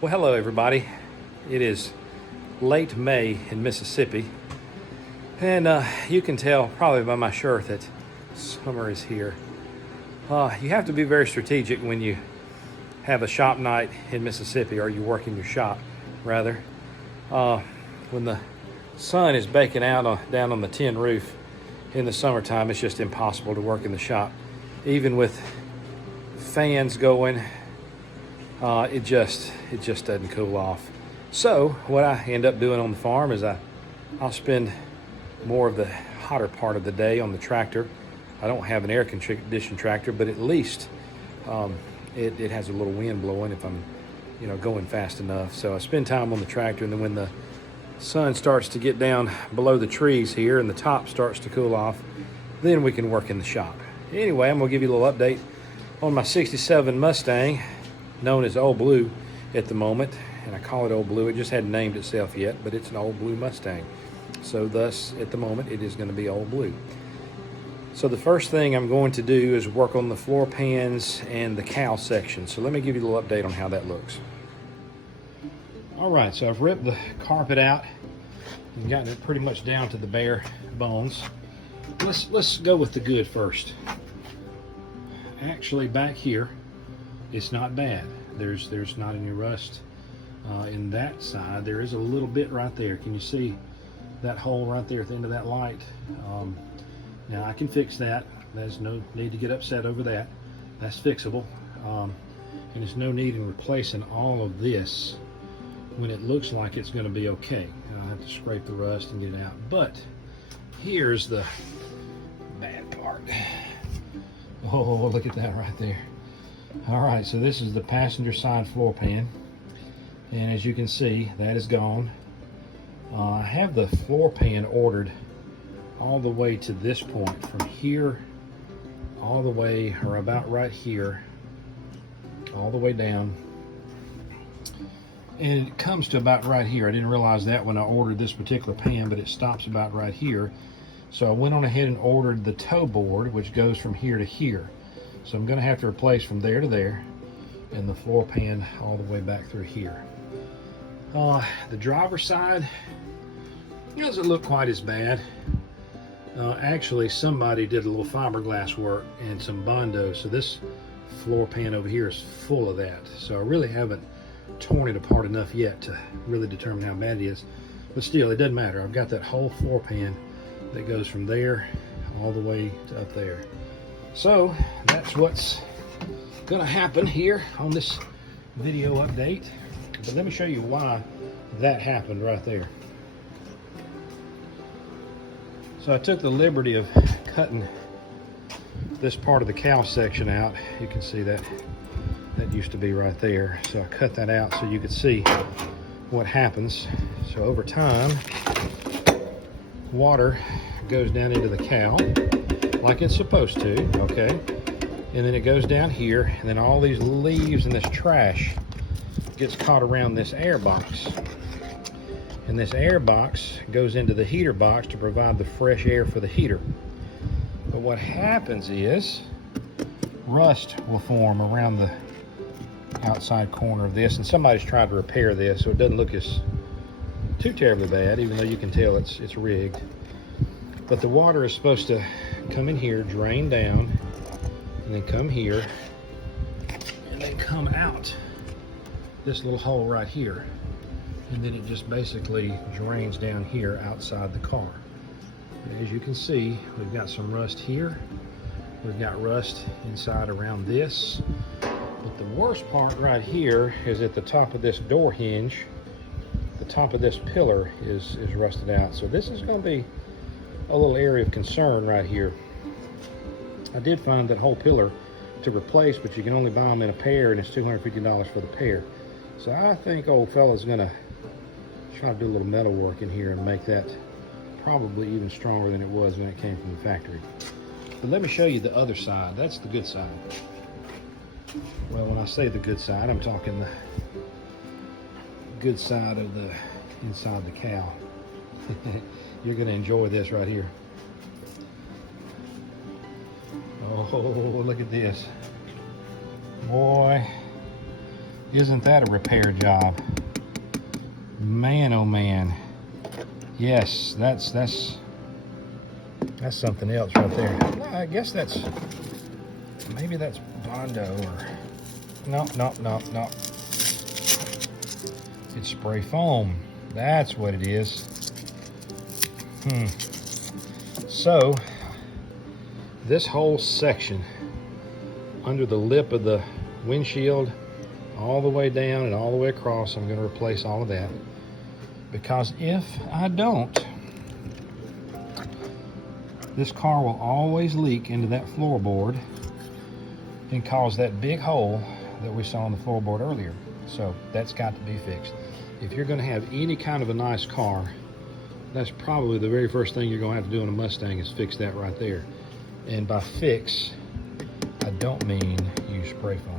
Well, hello everybody. It is late May in Mississippi, and you can tell probably by my shirt that summer is here. You have to be very strategic when you have a shop night in Mississippi, or you work in your shop, rather. When the sun is baking out down on the tin roof in the summertime, it's just impossible to work in the shop. Even with fans going, it just doesn't cool off. So what I end up doing on the farm is I'll spend more of the hotter part of the day on the tractor. I don't have an air conditioned tractor, but at least it has a little wind blowing if I'm going fast enough. So I spend time on the tractor, and then when the sun starts to get down below the trees here and the top starts to cool off, then we can work in the shop. Anyway, I'm gonna give you a little update on my 67 Mustang, known as Old Blue at the moment, and I call it Old Blue. It just hadn't named itself yet, but it's an Old Blue Mustang. So thus, at the moment, it is going to be Old Blue. So the first thing I'm going to do is work on the floor pans and the cowl section. So let me give you a little update on how that looks. All right, so I've ripped the carpet out and gotten it pretty much down to the bare bones. Let's go with the good first. Actually, back here, it's not bad. There's not any rust in that side. There is a little bit right there. Can you see that hole right there at the end of that light? Now I can fix that. There's no need to get upset over that. That's fixable. And there's no need in replacing all of this when it looks like it's going to be okay. I'll have to scrape the rust and get it out. But here's the bad part. Oh, look at that right there. All right, so this is the passenger side floor pan, and as you can see, that is gone. I have the floor pan ordered all the way to this point, from here all the way, or about right here, all the way down, and it comes to about right here. I didn't realize that when I ordered this particular pan, but it stops about right here. So I went on ahead and ordered the toe board, which goes from here to here. So I'm going to have to replace from there to there, and the floor pan all the way back through here. The driver's side doesn't look quite as bad. Actually, somebody did a little fiberglass work and some Bondo, so this floor pan over here is full of that. So I really haven't torn it apart enough yet to really determine how bad it is. But still, it doesn't matter. I've got that whole floor pan that goes from there all the way to up there. So that's what's gonna happen here on this video update. But let me show you why that happened right there. So I took the liberty of cutting this part of the cowl section out. You can see that used to be right there. So I cut that out so you could see what happens. So over time, water goes down into the cowl like it's supposed to, okay? And then it goes down here, and then all these leaves and this trash gets caught around this air box. And this air box goes into the heater box to provide the fresh air for the heater. But what happens is rust will form around the outside corner of this, and somebody's tried to repair this so it doesn't look as too terribly bad, even though you can tell it's rigged. But the water is supposed to come in here, drain down, and then come here, and then come out this little hole right here. And then it just basically drains down here outside the car. And as you can see, we've got some rust here. We've got rust inside around this. But the worst part right here is at the top of this door hinge. The top of this pillar is rusted out. So this is going to be a little area of concern right here. I did find that whole pillar to replace, but you can only buy them in a pair, and it's $250 for the pair. So I think old fella's gonna try to do a little metal work in here and make that probably even stronger than it was when it came from the factory. But let me show you the other side. That's the good side. Well, when I say the good side, I'm talking the good side of the inside the cowl. You're going to enjoy this right here. Oh, look at this. Boy, Isn't that a repair job? Man, oh man. Yes, that's something else right there. I guess maybe that's Bondo or no. It's spray foam. That's what it is. So this whole section under the lip of the windshield, all the way down and all the way across, I'm going to replace all of that, because if I don't, this car will always leak into that floorboard and cause that big hole that we saw on the floorboard earlier. So that's got to be fixed. If you're going to have any kind of a nice car, that's probably the very first thing you're going to have to do on a Mustang is fix that right there. And by fix, I don't mean use spray foam.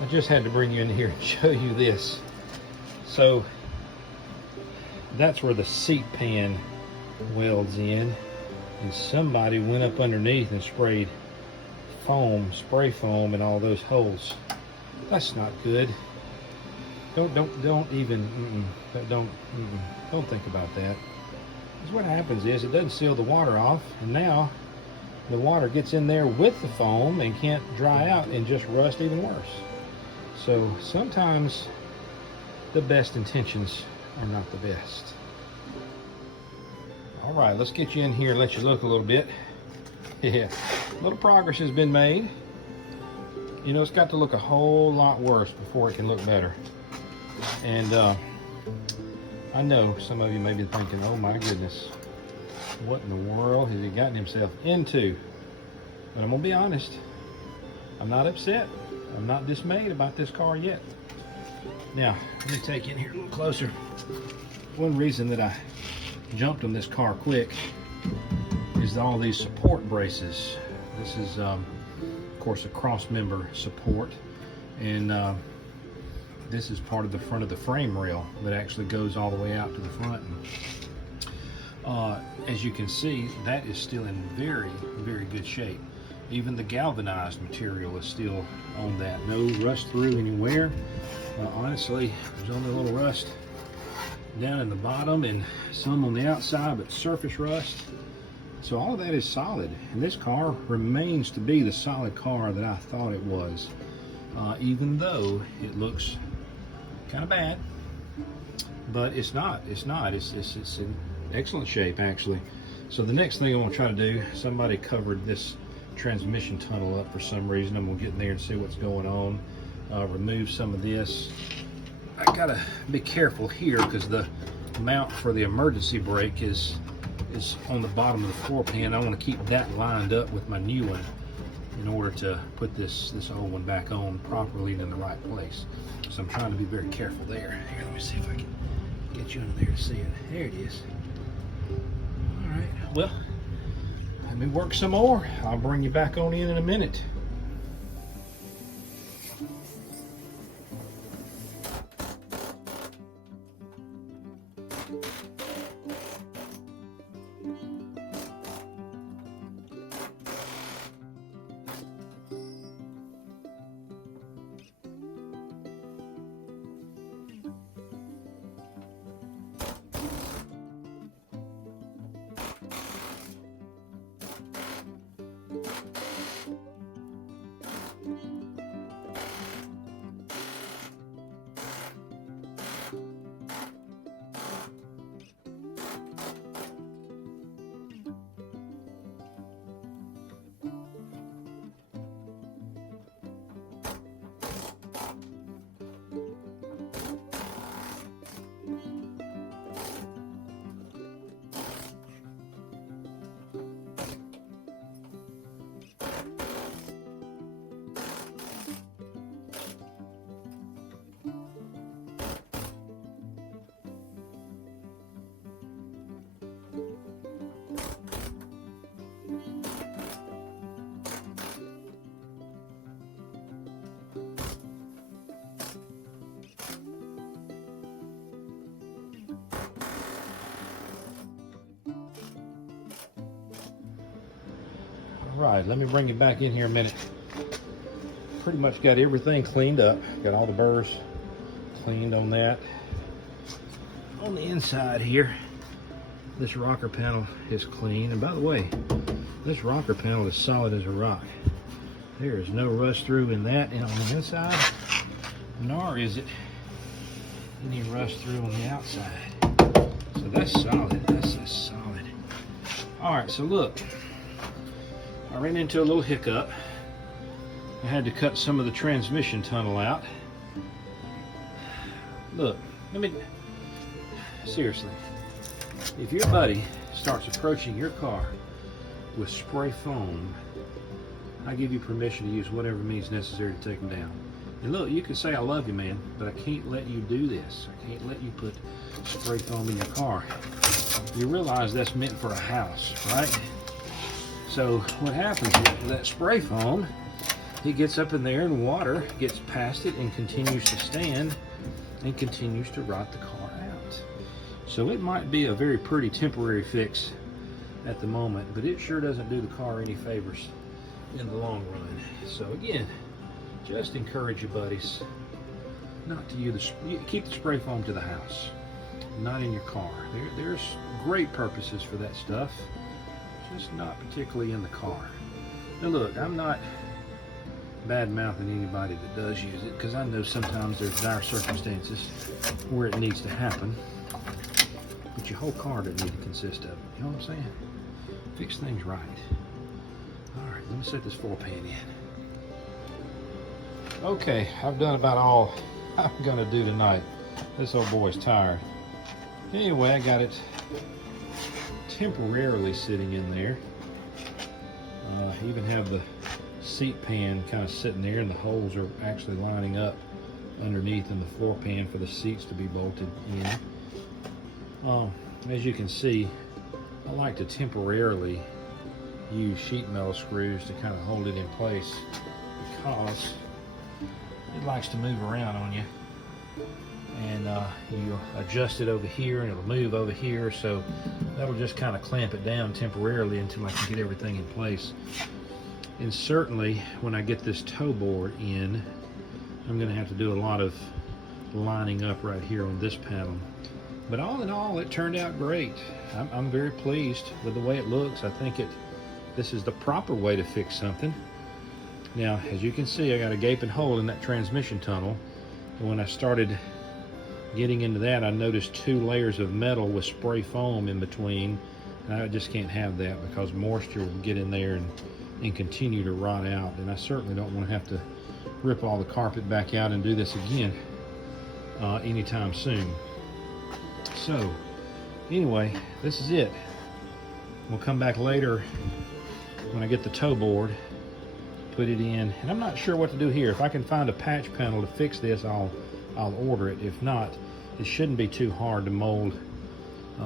I just had to bring you in here and show you this. So that's where the seat pan welds in, and somebody went up underneath and sprayed spray foam in all those holes. That's not good. Don't even don't think about that. Because what happens is it doesn't seal the water off, and now the water gets in there with the foam and can't dry out and just rust even worse. So sometimes the best intentions are not the best. All right, let's get you in here and let you look a little bit. Yeah, a little progress has been made. You know, it's got to look a whole lot worse before it can look better. And I know some of you may be thinking, oh my goodness, what in the world has he gotten himself into? But I'm gonna be honest, I'm not upset. I'm not dismayed about this car yet. Now, let me take you in here a little closer. One reason that I jumped on this car quick is all these support braces. This is, of course, a cross member support, and this is part of the front of the frame rail that actually goes all the way out to the front. And, as you can see, that is still in very, very good shape. Even the galvanized material is still on that. No rust through anywhere. Honestly, there's only a little rust down in the bottom and some on the outside, but surface rust. So all of that is solid. And this car remains to be the solid car that I thought it was. Even though it looks kind of bad, but it's not. It's in excellent shape, actually. So the next thing I want to try to do, somebody covered this transmission tunnel up for some reason. I'm gonna get in there and see what's going on. Remove some of this. I gotta be careful here because the mount for the emergency brake is on the bottom of the floor pan. I want to keep that lined up with my new one. in order to put this old one back on properly and in the right place. So I'm trying to be very careful there. Here, let me see if I can get you under there to see it. There it is. All right, well, let me work some more. I'll bring you back on in a minute. All right, let me bring you back in here a minute. Pretty much got everything cleaned up. Got all the burrs cleaned on that. On the inside here, this rocker panel is clean. And by the way, this rocker panel is solid as a rock. There is no rust through in that and on the inside, nor is it any rust through on the outside. So that's solid. That's just solid. All right, so look, I ran into a little hiccup. I had to cut some of the transmission tunnel out. Look, seriously, if your buddy starts approaching your car with spray foam, I give you permission to use whatever means necessary to take them down. And look, you can say I love you, man, but I can't let you do this. I can't let you put spray foam in your car. You realize that's meant for a house, right? So what happens is that spray foam, it gets up in there and water gets past it and continues to stand and continues to rot the car out. So it might be a very pretty temporary fix at the moment, but it sure doesn't do the car any favors in the long run. So again, just encourage your buddies not to use keep the spray foam to the house, not in your car. There's great purposes for that stuff, just not particularly in the car. Now look, I'm not bad-mouthing anybody that does use it, because I know sometimes there's dire circumstances where it needs to happen, but your whole car doesn't need to consist of it. You know what I'm saying? Fix things right. All right, let me set this floor pan in. Okay, I've done about all I'm gonna do tonight. This old boy's tired. Anyway, I got it temporarily sitting in there. I even have the seat pan kind of sitting there, and the holes are actually lining up underneath in the floor pan for the seats to be bolted in. As you can see, I like to temporarily use sheet metal screws to kind of hold it in place, because it likes to move around on you, and you adjust it over here and it'll move over here, so that'll just kind of clamp it down temporarily until I can get everything in place. And certainly when I get this toe board in, I'm going to have to do a lot of lining up right here on this panel. But all in all, it turned out great. I'm very pleased with the way it looks. I think this is the proper way to fix something. Now, as you can see, I got a gaping hole in that transmission tunnel, and when I started getting into that, I noticed 2 layers of metal with spray foam in between, and I just can't have that, because moisture will get in there and continue to rot out, and I certainly don't want to have to rip all the carpet back out and do this again anytime soon. So anyway, this is it. We'll come back later when I get the toe board put it in. And I'm not sure what to do here. If I can find a patch panel to fix this, I'll order it. If not, it shouldn't be too hard to mold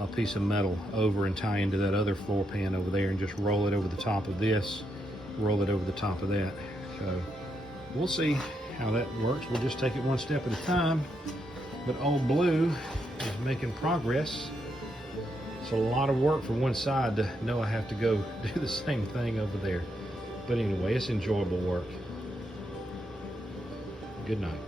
a piece of metal over and tie into that other floor pan over there and just roll it over the top of this, roll it over the top of that. So we'll see how that works. We'll just take it one step at a time. But old Blue is making progress. It's a lot of work for one side to know I have to go do the same thing over there. But anyway, it's enjoyable work. Good night.